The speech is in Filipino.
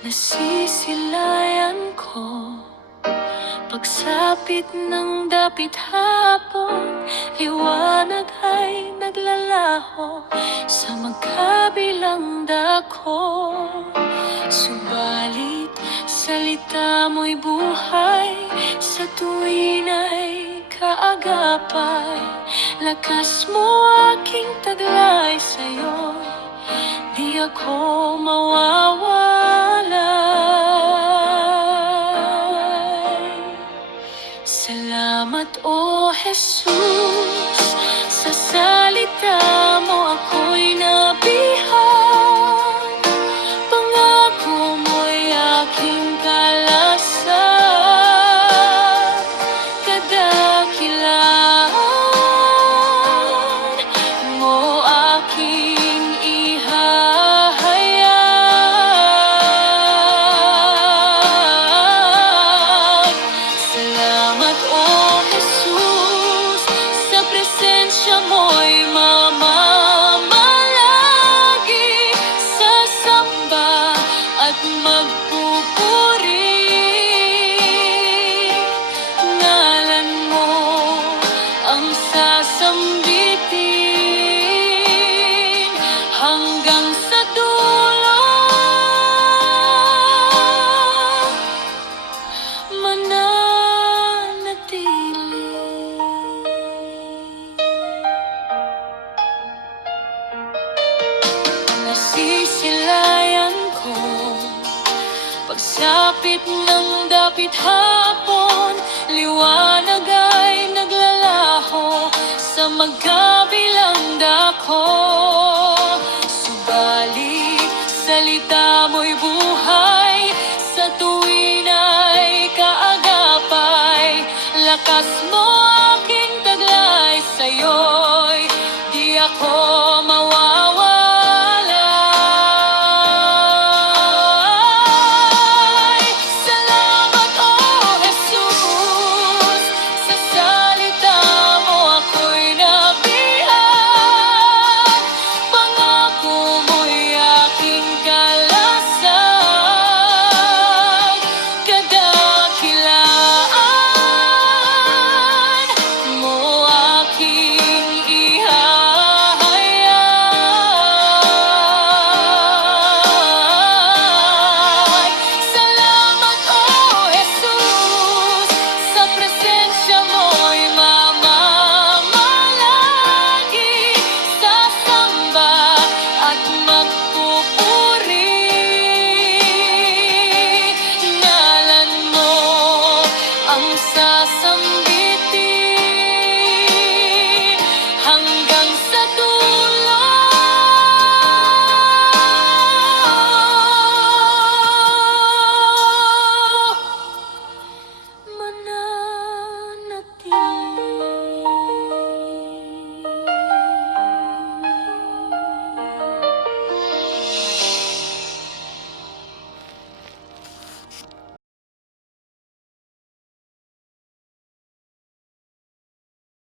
Nasisilayan ko pagsapit ng dapit hapon, liwanag ay naglalaho sa magkabilang dako. Subalit salita mo'y buhay, sa tuwin ay kaagapay. Lakas mo aking taglay, sa'yo di ako mawawalay. Salamat, O Jesus, sa salita mo ako'y nabihan. Pangako mo'y aking kalasan, kadakilaan mo aking ihahayag. Salamat, O Jesus, sa presensya mo'y mamamalagi, sasamba at magpupuri. Ngalan mo ang sasambitin hanggang sa dulo. Mananatili. Nasisilayan ko pagsapit ng dapit hapon, liwanag ay naglalaho sa magkabilang dako. Subalit salita mo'y buhay, sa tuwin ay kaagapay. Lakas mo